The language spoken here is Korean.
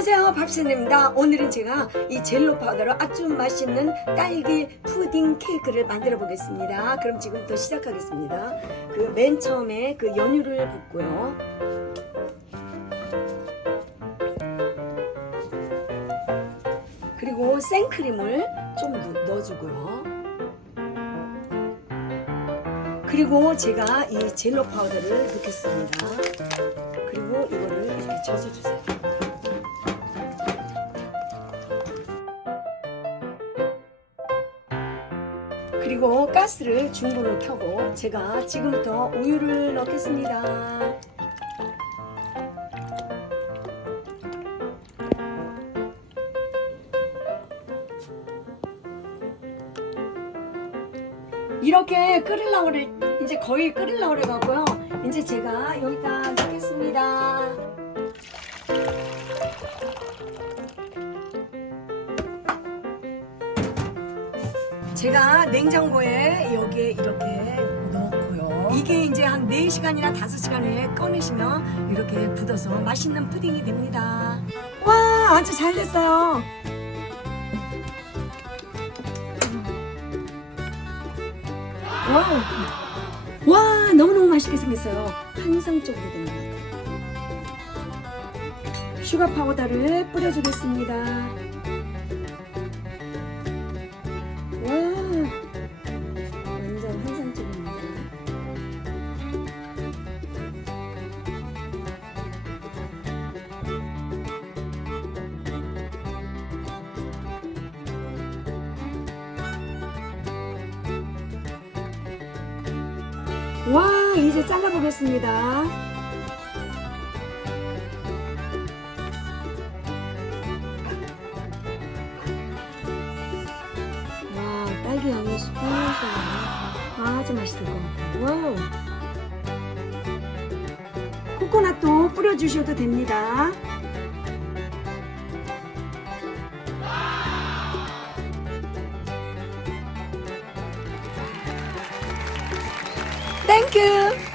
안녕하세요, 밥순입니다. 오늘은 제가 이 젤로 파우더로 아주 맛있는 딸기 푸딩 케이크를 만들어 보겠습니다. 그럼 지금부터 시작하겠습니다. 그 맨 처음에 그 연유를 붓고요. 그리고 생크림을 좀 넣어주고요. 그리고 제가 이 젤로 파우더를 넣겠습니다. 그리고 이거를 이렇게 젖어주세요. 그리고 가스를 중불로 켜고 제가 지금부터 우유를 넣겠습니다. 이렇게 끓으려고 그래, 이제 거의 끓으려고 그래갖고요. 이제 제가 여기다 넣겠습니다. 제가 냉장고에 여기에 이렇게 넣고요. 이게 이제 한 4시간이나 5시간 후에 꺼내시면 이렇게 굳어서 맛있는 푸딩이 됩니다. 와, 아주 잘 됐어요. 와우. 와, 너무너무 맛있게 생겼어요. 한성적으로 된 것 같아요. 슈가 파우더를 뿌려주겠습니다. 와, 완전 환상적입니다. 와, 이제 잘라보겠습니다. 와, 딸기 향이 스프스프 아주 맛있을 것 같아요. 와우. 코코넛도 뿌려주셔도 됩니다. 땡큐.